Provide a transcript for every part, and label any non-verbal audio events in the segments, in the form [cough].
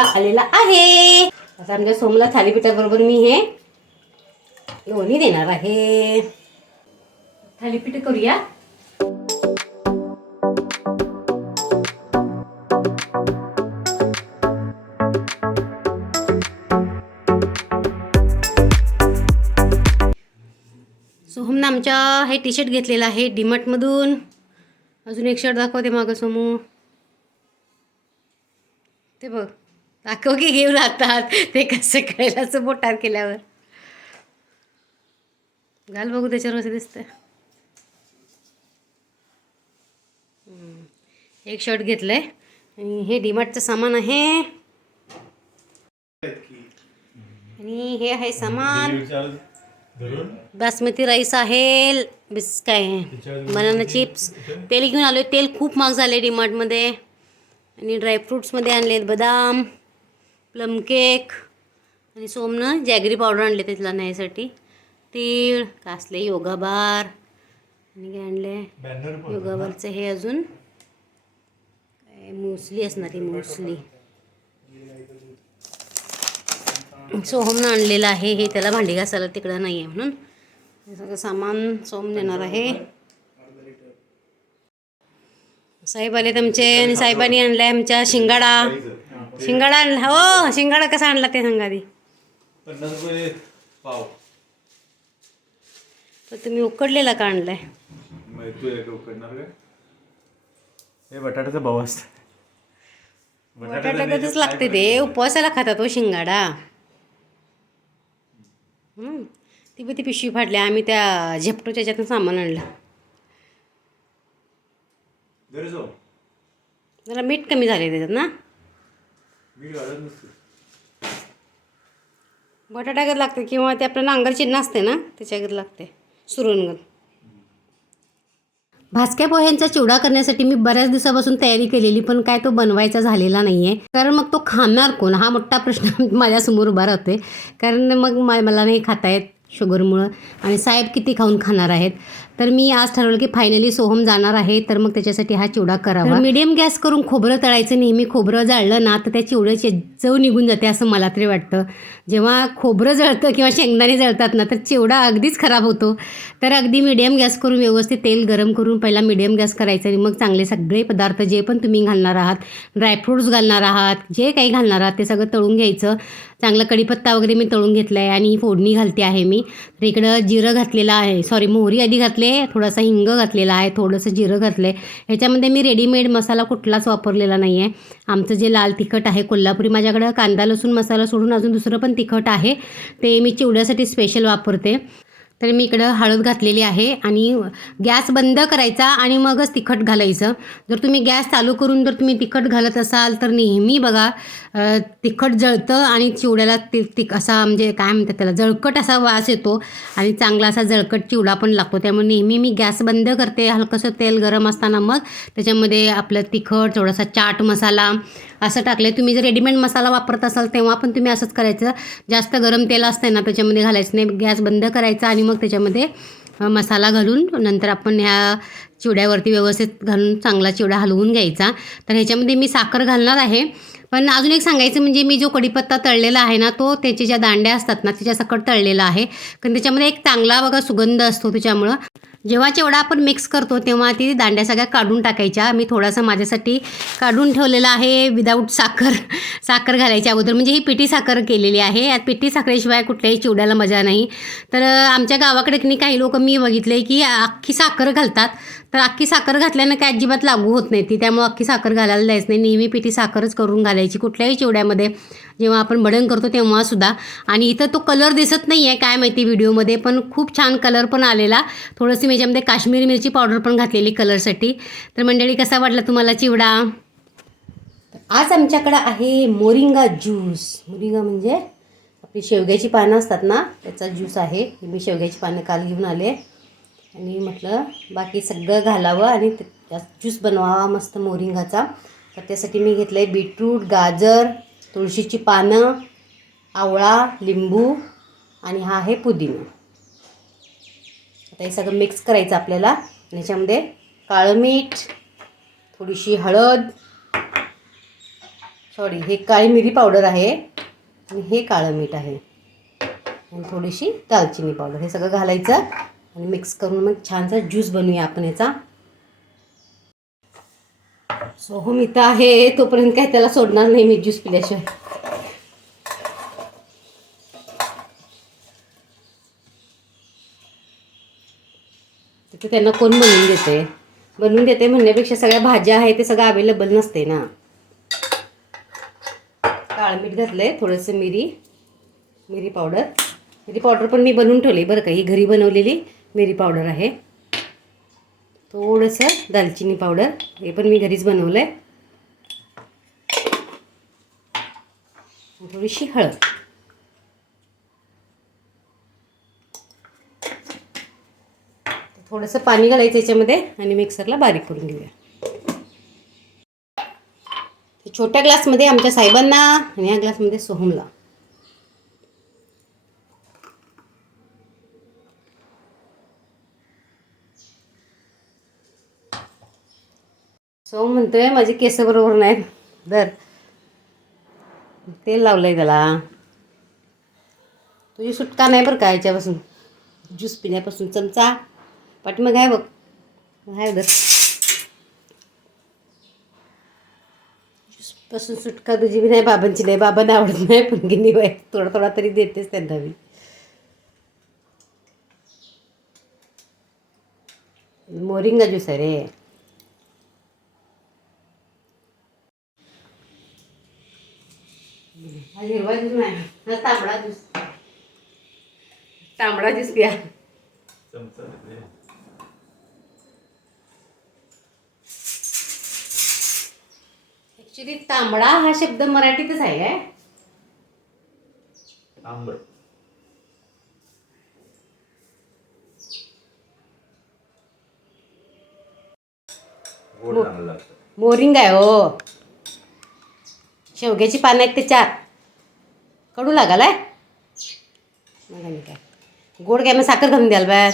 आलेला आहे. आता आमच्या सोमला थालीपीठाबरोबर मी हे लोणी देणार आहे. थालीपीठ करूया. सोहमनं आमच्या हे टी शर्ट घेतलेलं आहे डीमार्टमधून. अजून एक शर्ट दाखवते मागं समोर. ते बघ. दाखव की घेऊन राहतात ते कसं कळेल? असं केल्यावर. घाल बघू त्याच्यावर कसं दिसतं एक शर्ट घेतलंय. आणि हे डीमार्टचं सामान आहे. आणि हे आहे सामान. बासमती राईस आहे. बिस काय बनाना चिप्स. तेल घेऊन आलो तेल खूप महाग झाले डीमार्टमध्ये. आणि ड्रायफ्रूट्समध्ये आणले आहेत बदाम. प्लम केक आणि सोमनं जॅगरी पावडर आणले त्याला न्यायसाठी. तीळ कासले योगा बार आणि काय आणले? योगा बारचं हे अजून. काय मुसली असणार ही मुसली. सोहमनं आणलेलं आहे हे त्याला भांडी घासायला तिकडं नाही आहे म्हणून. हे सगळं सामान सोम देणार आहे. साहेब आलेत आमचे आणि साहेबांनी आणलाय आमच्या शिंगाडा. शिंगाडा आणला. हो शिंगाडा कसा आणला ते सांगा आधी. पन्नास रुपये पाव. तर तुम्ही उकडलेला का आणलाय? मग तू एक उकडणार काय? हे बटाट्याचा भाव असतं. बटाटा कधीच लागते ते. उपवासाला खातात हो शिंगाडा. हम्म. ती बी ती पिशवी फाडली आम्ही त्या झेपटोच्या ह्याच्यातून सामान आणलं. जाऊ. जरा मीठ कमी झाले त्याच्यात ना. बटाट्यागत लागते किंवा ते आपलं नांगर चिन्ह असते ना त्याच्यागत लागते. सुरणगत भाजक्या पोह्यांचा चिवडा करण्यासाठी मी बऱ्याच दिवसापासून तयारी केलेली पण काय तो बनवायचा झालेला नाही आहे कारण मग तो खाणार कोण? हा मोठा प्रश्न [laughs] माझ्यासमोर उभा राहतोय. कारण मग मला नाही खाता येत. शुगरमुळं. आणि साहेब किती खाऊन खाणार आहेत? तर मी आज ठरवलं की फायनली सोहम जाणार आहे तर मग त्याच्यासाठी हा चिवडा करावा. मीडियम गॅस करून खोबरं तळायचं नेहमी खोबरं जाळलं ना तर त्या चिवड्याची चव निघून जाते असं मला तरी वाटतं. जेव्हा खोबरं जळतं किंवा शेंगदाणे जळतात ना तर चिवडा अगदीच खराब होतो. तर अगदी मीडियम गॅस करून व्यवस्थित तेल गरम करून पहिला मीडियम गॅस करायचं आणि मग चांगले सगळे पदार्थ जे पण तुम्ही घालणार आहात ड्रायफ्रूट्स घालणार आहात जे काही घालणार आहात ते सगळं तळून घ्यायचं. चांगला कढीपत्ता वगैरे मी तळून घेतला आहे आणि ही फोडणी घालते आहे मी. तर इकडं जिरं घातलेलं आहे. सॉरी मोहरी आधी घातले थोडासा हिंग घातलेला आहे थोडंसं जिरं घातलं आहे ह्याच्यामध्ये मी रेडीमेड मसाला कुठलाच वापरलेला नाही आहे आमचं जे लाल तिखट आहे कोल्हापुरी माझ्याकडं कांदा लसूण मसाला सोडून अजून दुसरं पण तिखट आहे. ते मी चिवड्यासाठी स्पेशल वापरते. तर मी इकडं हळद घातलेली आहे आणि गॅस बंद करायचा आणि मगच तिखट घालायचं. जर तुम्ही गॅस चालू करून जर तुम्ही तिखट घालत असाल तर नेहमी बघा तिखट जळतं आणि चिवड्याला ति तिक असा म्हणजे काय म्हणतात त्याला जळकट असा वास येतो आणि चांगला असा जळकट चिवडा पण लागतो. त्यामुळे नेहमी मी गॅस बंद करते हलकंसं तेल गरम असताना मग त्याच्यामध्ये आपलं तिखट थोडासा चाट मसाला असं टाकले तुम्ही जर रेडीमेड मसाला वापरत असाल तेव्हा पण तुम्ही असंच करायचं. जास्त गरम तेल असतंय ना त्याच्यामध्ये घालायचं नाही. गॅस बंद करायचा आणि मग त्याच्यामध्ये मसाला घालून नंतर आपण ह्या चिवड्यावरती व्यवस्थित घालून चांगला चिवडा हलवून घ्यायचा. तर ह्याच्यामध्ये मी साखर घालणार आहे. पण अजून एक सांगायचं म्हणजे मी जो कढीपत्ता तळलेला आहे ना तो त्याच्या ज्या दांड्या असतात ना त्याच्या सकट तळलेला आहे. कारण त्याच्यामध्ये एक चांगला बघा सुगंध असतो त्याच्यामुळं. जेव्हा चिवडा आपण मिक्स करतो तेव्हा ती दांड्या सगळ्या काढून टाकायच्या. मी थोडासा माझ्यासाठी काढून ठेवलेला आहे विदाऊट साखर [laughs] साखर घालायच्या अगोदर. म्हणजे ही पिठी साखर केलेली आहे. यात पिठी साखरेशिवाय कुठल्याही चिवड्याला मजा नाही. तर आमच्या गावाकडे की काही लोक मी बघितले की अख्खी साखर घालतात. तर अख्खी साखर घातल्यानं काय अजिबात लागू होत नाही ती. त्यामुळे अख्खी साखर घालायला द्यायचं नाही. नेहमी पिठी साखरच करून घालायची कुठल्याही चिवड्यामध्ये. जेव्हा आपण बडन करतो तेव्हासुद्धा आणि इथं तो कलर दिसत नाही आहे काय माहिती व्हिडिओमध्ये पण खूप छान कलर पण आलेला. थोडंसं मी याच्यामध्ये काश्मीरी मिरची पावडर पण घातलेली कलरसाठी तर मंडळी कसा वाटला तुम्हाला चिवडा? आज आमच्याकडं आहे मोरिंगा ज्यूस. मोरिंगा म्हणजे आपली शेवग्याची पानं असतात ना त्याचा ज्यूस आहे. मी शेवग्याची पानं काल घेऊन आले. आणि म्हटलं बाकी सगळं घालावं आणि ज्यूस बनवावा मस्त मोरिंगाचा. तर त्यासाठी मी घेतलं आहे बीटरूट गाजर तुळशीची पानं आवळा लिंबू आणि हा आहे पुदिना. आता हे सगळं मिक्स करायचं आपल्याला. आणि ह्याच्यामध्ये काळं मीठ थोडीशी हळद सॉरी हे काळी मिरी पावडर आहे आणि हे काळं मीठ आहे. आणि थोडीशी दालचिनी पावडर हे सगळं घालायचं आणि मिक्स करून मग छानसा ज्यूस बनवूया आपण याचा. सोहो मी तर आहे. तोपर्यंत काय त्याला सोडणार नाही मी ज्यूस पिल्याशिवाय. तिथे त्यांना कोण बनवून देते? बनवून देते म्हणण्यापेक्षा सगळ्या भाज्या आहे ते सगळं अवेलेबल नसते ना. काळं मीठ घातलंय थोडंसं मिरी मिरी पावडर. मिरी पावडर पण मी बनवून ठेवली बरं का. ही घरी बनवलेली मिरी पावडर आहे. थोडंसं दालचिनी पावडर. हे पण मी घरीच बनवलं आहे थोडीशी हळद. थोडंसं पाणी घालायचं याच्यामध्ये आणि मिक्सरला बारीक करून घेऊया. छोट्या ग्लासमध्ये आमच्या साहेबांना आणि ह्या ग्लासमध्ये सोहमला सोहम म्हणतोय माझे केस बरोबर नाहीत. दर तेल लावलंय त्याला. तुझी सुटका नाही बरं का याच्यापासून? ज्यूस पिण्यापासून. चमचा. पाठीमाग आहे बघ. आहे दर ज्यूसपासून सुटका तुझी बी नाही बाबांची नाही. बाबांना आवडत नाही पण गिनी बाई. थोडा थोडा तरी देतेच त्यांना मी मोरिंगा ज्यूस आहे रे. हा नाही हा तांबडा ज्यूस तांबडा ज्यूस प्या. ॲक्च्युली तांबडा हा शब्द मराठीतच आहे काय? लागतं. मोरिंग आहे हो. शेवग्याची पानं आहेत ते चार. कडू लागालाय? मग आणि काय. गोड काय मग साखर घालून द्याल जरा.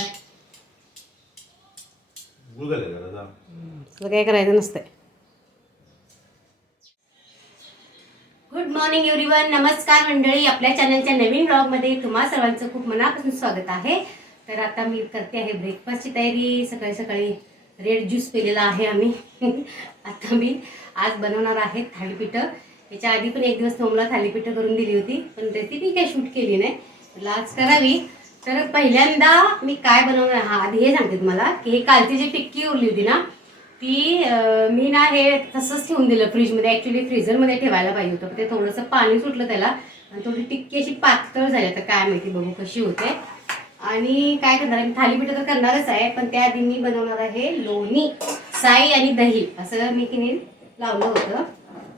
असं काय करायचं नसतंय. गुड मॉर्निंग एव्हरीवन नमस्कार मंडळी. आपल्या चॅनलच्या नवीन ब्लॉगमध्ये तुम्हा सर्वांचं खूप मनापासून स्वागत आहे. तर आता मी करते आहे ब्रेकफास्टची तयारी. सकाळी सकाळी रेड ज्यूस पिलेला आहे आम्ही. [laughs] आता मी आज बनवणार आहे थालीपीठं. याच्या आधी पण एक दिवस थोमला थालीपीठं करून दिली होती पण रेसिपी काही शूट केली नाही. म्हटलं आज करावी. तर पहिल्यांदा मी काय बनवणार हा आधी हे सांगते तुम्हाला की हे कालची जी टिक्की उरली होती ना ती मी ना हे तसंच ठेवून दिलं फ्रीजमध्ये. ॲक्च्युली फ्रीझरमध्ये ठेवायला पाहिजे होतं ते थोडंसं पाणी सुटलं त्याला. आणि थोडी टिक्की अशी पातळ झाली. आता काय माहिती बघू कशी होते. आणि काय करणार आहे थालीपीठ तर करणारच आहे पण त्याआधी मी बनवणार आहे लोणी साई आणि दही. असं मी की लावलं होतं.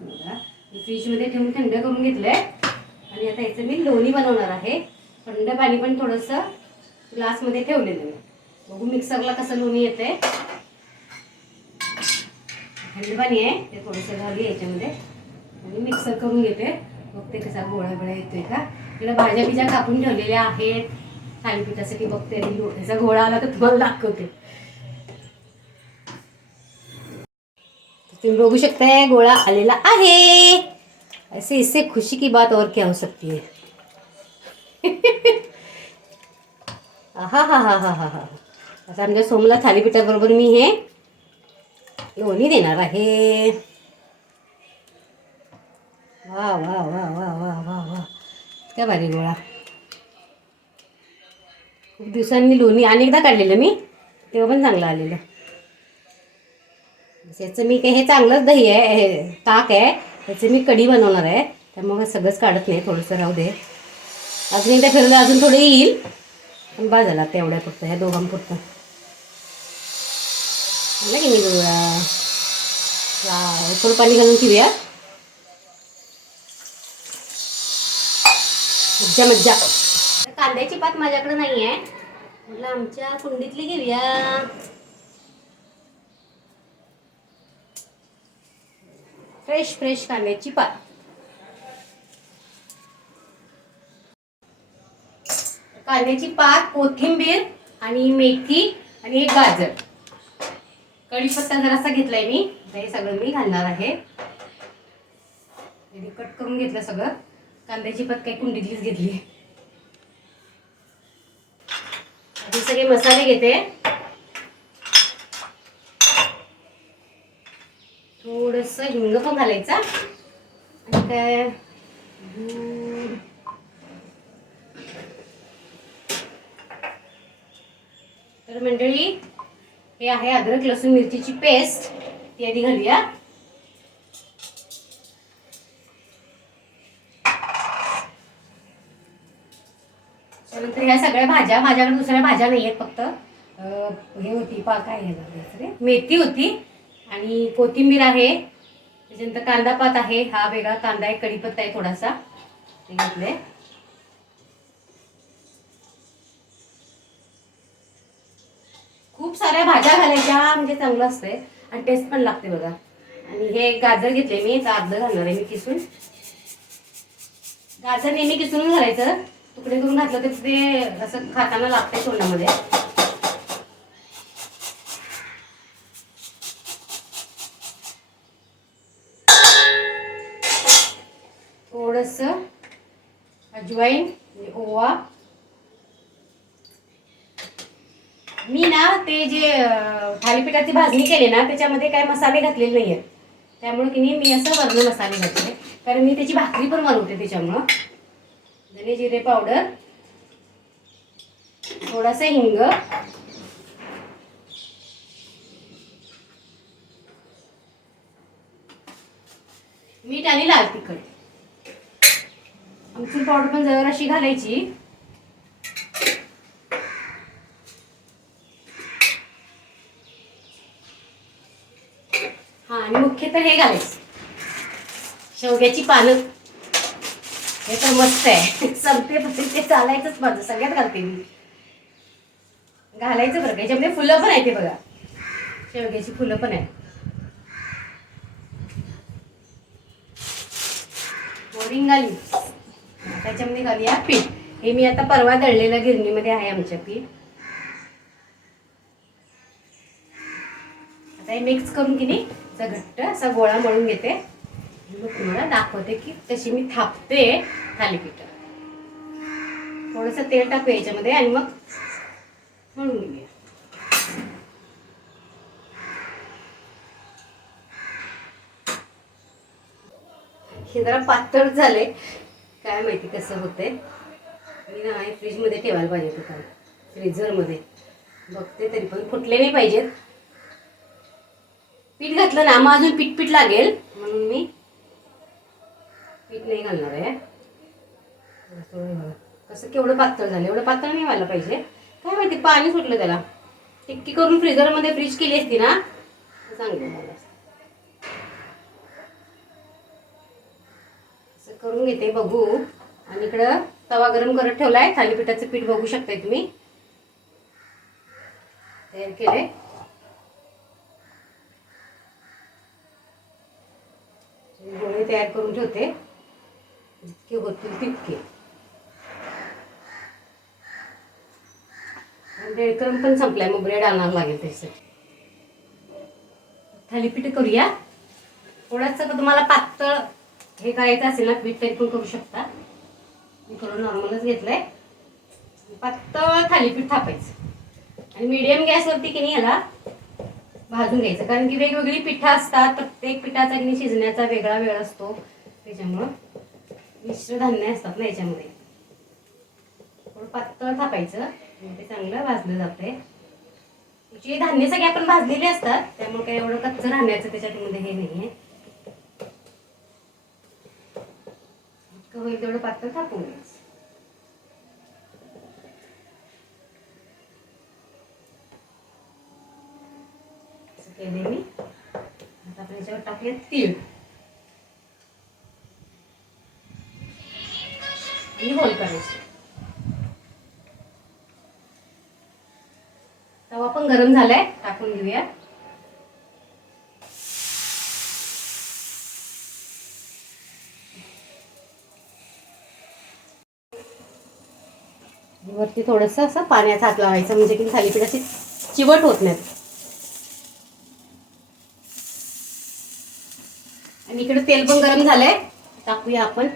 बघा. फ्रीजमध्ये ठेवून थंड करून घेतलं आहे आणि आता याचं मी लोणी बनवणार आहे. थंड पाणी पण थोडंसं ग्लासमध्ये ठेवलेलं मी बघू मिक्सरला कसं लोणी येते थंड पाणी आहे. ते थोडंसं झाली याच्यामध्ये. आणि मिक्सर करून घेते. बघते कसा गोळा गोळा येतोय का. इकडे भाज्या बिज्या कापून ठेवलेल्या आहेत. थालीपीठासाठी बघते. आणि लो- गोळा आला तर तुम्हाला दाखवते. तुम्ही बघू शकताय गोळा आलेला आहे. ऐसे इससे खुशी की बात और क्या हो सकती है? [laughs] हा हा हा हा हा हा. आता आमच्या सोमला थालीपीठाबरोबर मी हे लोणी देणार आहे. वा वा वा वा वा वा वा. त्या भारी गोळा. खूप दिवसांनी लोणी अनेकदा काढलेलं मी तेव्हा पण चांगलं आलेलं. याचं मी काही हे चांगलंच दही आहे हे ताक आहे त्याचं मी कढी बनवणार आहे. त्यामुळे सगळंच काढत नाही थोडंसं राहू दे. अजून एकदा फिरलं अजून थोडं येईल. पण बा झाला तेवढ्या फक्त ह्या दोघांपुरतं आला की नाही गोळा थोडं पाणी घालून ठेवूया मज्जा मज्जा. कांद्याची पात माझ्याकडे नाही आहे म्हटलं आमच्या कुंडीतली घेऊया. फ्रेश फ्रेश कांद्याची पात. कांद्याची पात कोथिंबीर आणि मेथी आणि एक गाजर. कढीपत्ता जरासा घेतलाय मी. हे सगळं मी घालणार आहे. कट करून घेतलं सगळं. कांद्याची पात काही कुंडीतलीच घेतली. आधी सगळे मसाले घेते. थोडस हिंग पण घालायचा. आणि काय? तर मंडळी हे आहे अद्रक लसूण मिरचीची पेस्ट. ती आधी घालूया. त्यानंतर ह्या सगळ्या भाज्या माझ्याकडे दुसऱ्या भाज्या नाही आहेत फक्त. हे होती पा काय मेथी होती आणि कोथिंबीर आहे. त्याच्यानंतर कांदा पात आहे हा वेगळा कांदा आहे कढीपत्ता आहे थोडासा. ते घेतले. खूप साऱ्या भाज्या घालायच्या म्हणजे चांगलं असतंय. आणि टेस्ट पण लागते बघा. आणि हे गाजर घेतले मी तर अर्ध घालणार आहे मी किसून. गाजर नेहमी किसून घालायचं. तुकडे करून घातलं तर ते असं खाताना लागतंय तोंडामध्ये. थोडंसं अजवाईन ओवा. मी ना ते जे थालीपीठाची भाजणी केली ना त्याच्यामध्ये काय मसाले घातलेले नाही आहेत त्यामुळे की नाही मी असं वर्ण मसाले घातले. कारण मी त्याची भाकरी पण बनवते त्याच्यामुळं. धने जिरे पावडर. थोडासा हिंग. मीठ आणि लाल तिखट. मिक्सिंग पावडर पण जवळ अशी घालायची. हा आणि मुख्य तर हे घालायचं. शेवग्याची पानं. हे तर मस्त आहे. [laughs] संपते पण ते चालायचंच माझं. सगळ्यात घालते मी. घालायचं बरं. याच्यामध्ये फुलं पण आहेत ते बघा. शेवग्याची फुलं पण आहेत. Moringa leaves. त्याच्यामध्ये घालूया पीठ. हे मी आता परवा दळलेलं गिरणीमध्ये आहे आमच्या पीठ. आता हे मिक्स करून की नाही असा घट्ट असा गोळा मळून घेते. मग तुम्हाला दाखवते की तशी मी थापते थालीपीठ. थोडंसं तेल टाकू याच्यामध्ये आणि मग मळून घेऊया. हे जरा पातळ झाले काय माहिती कसं होते मी ना फ्रीजमध्ये ठेवायला पाहिजे होतं फ्रीझरमध्ये. बघते तरी पण फुटले नाही पाहिजेत. पीठ घातलं ना मग अजून पीठ पीठ लागेल. म्हणून मी पीठ नाही घालणार आहे. कसं केवढं पातळ झालं एवढं पातळ नाही व्हायला पाहिजे. काय माहिती पाणी सुटलं त्याला. टिक्की करून फ्रीझरमध्ये फ्रीज केली असती ना. चांगलं झालं असतं. असं करून घेते बघू. आणि इकडं तवा गरम करत ठेवलाय थालीपीठाचं पीठ बघू शकताय तुम्ही. तयार केलंय. गोळे तयार करून ठेवते. जितके होतील तितके. आणि ब्रेड क्रम पण संपलाय मग ब्रेड आणायला लागेल त्यासाठी. थालीपीठ करूया. थोडंसं तुम्हाला पातळ हे करायचं असेल ना पीठ तरी पण करू शकता. मी थोडं नॉर्मलच घेतलंय. पातळ थालीपीठ थापायचं. आणि मीडियम गॅसवरती की नाही याला भाजून घ्यायचं. कारण की वेगवेगळी पिठं असतात प्रत्येक पिठाचा की शिजण्याचा वेगळा वेळ असतो. त्याच्यामुळं मिश्र धान्य असतात ना याच्यामध्ये. थोडं पातळ थापायचं. ते चांगलं भाजलं जाते जे धान्य सगळे आपण भाजलेले असतात त्यामुळे काही एवढं कच्चं राहण्याचं त्याच्यामध्ये हे नाही आहे होईल तेवढं पातळ थापून घ्यायचं केले मी. आता आपण याच्यावर टाकले तीळ. आणि होल करायचे. तवा पण गरम झालाय टाकून घेऊया. वरती थोडंसं असं पाण्याचा हात लावायचं म्हणजे की थालीपीठ अशी चिवट होत नाहीत. आणि इकडे तेल पण गरम झालंय. टाकूया आपण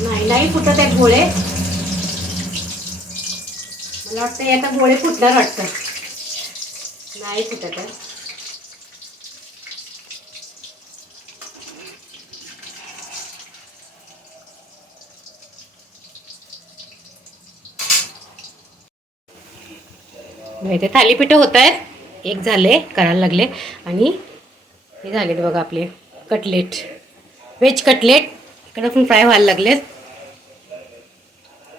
नाही नाही फुटत आहेत गोळे. मला वाटतं आता गोळे फुटणार वाटतं. नाही फुटत आहे. इथे थालीपीठं होत आहेत. एक झाले करायला लागले. आणि हे झालेत बघा आपले कटलेट. Veg cutlet. इकडं पण फ्राय व्हायला लागलेत.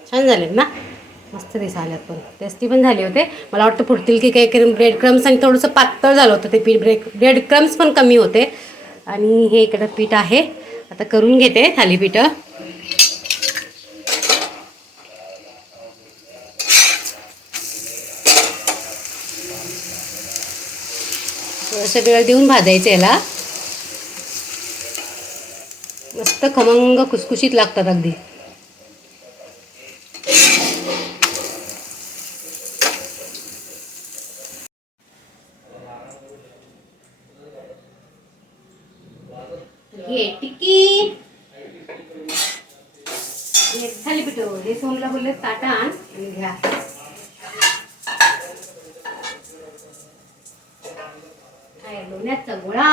छान झालेत ना? मस्त दिसायला पण. टेस्टी पण झाले होते. मला वाटतं फुटतील की काही कारण ब्रेड क्रम्स आणि थोडंसं पातळ झालं होतं ते पीठ. ब्रेड ब्रेड क्रम्स पण कमी होते. आणि हे इकडं पीठ आहे. आता करून घेते थालीपीठं. थोडंसं वेळ देऊन भाजायचं याला. मस्त खमंग खुसखुशीत लागतात अगदी घे टिक्की हे झाली पिठो हे सोमला बोलले ताटा आण आणि घ्या काय लोण्याचा गोळा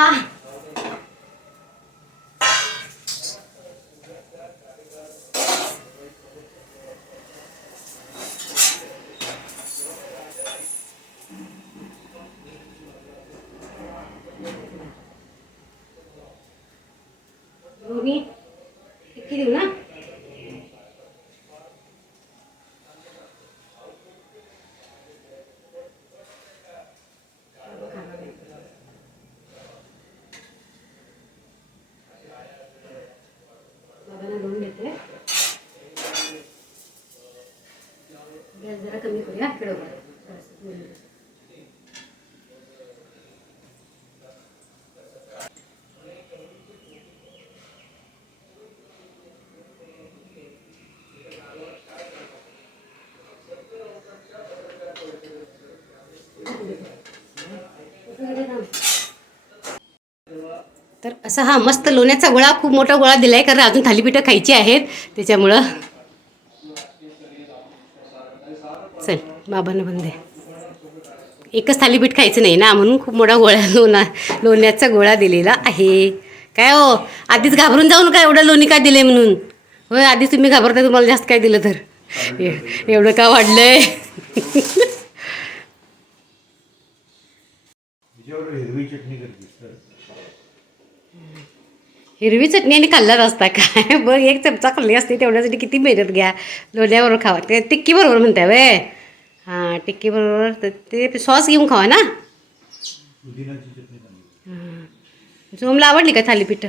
दोन्ही टिक्की देऊ ना बाबांना दोन देते गॅस जरा कमी करूया इकडे तर असा हा मस्त लोण्याचा गोळा खूप मोठा गोळा दिलाय कारण अजून थालीपीठं खायची आहेत त्याच्यामुळं चल बाबांना बंद एकच थालीपीठ खायचं नाही ना म्हणून खूप मोठा गोळा लोणा लोण्याचा गोळा दिलेला आहे. काय हो? आधीच घाबरून जाऊन काय एवढं लोणी काय दिले म्हणून? होय आधीच तुम्ही घाबरताय तुम्हाला जास्त काय दिलं तर. एवढं का वाढलंय? हिरवी चटणी आणि खाल्ला असता काय? बघ एक चमचा खाल्ली असते तेवढ्यासाठी किती मेहनत घ्या. लोण्याबरोबर खावा. ते टिक्की बरोबर म्हणताय वे हां टिक्की बरोबर. तर ते सॉस घेऊन खावा ना? चांगली झोमला आवडली का थालीपीठ?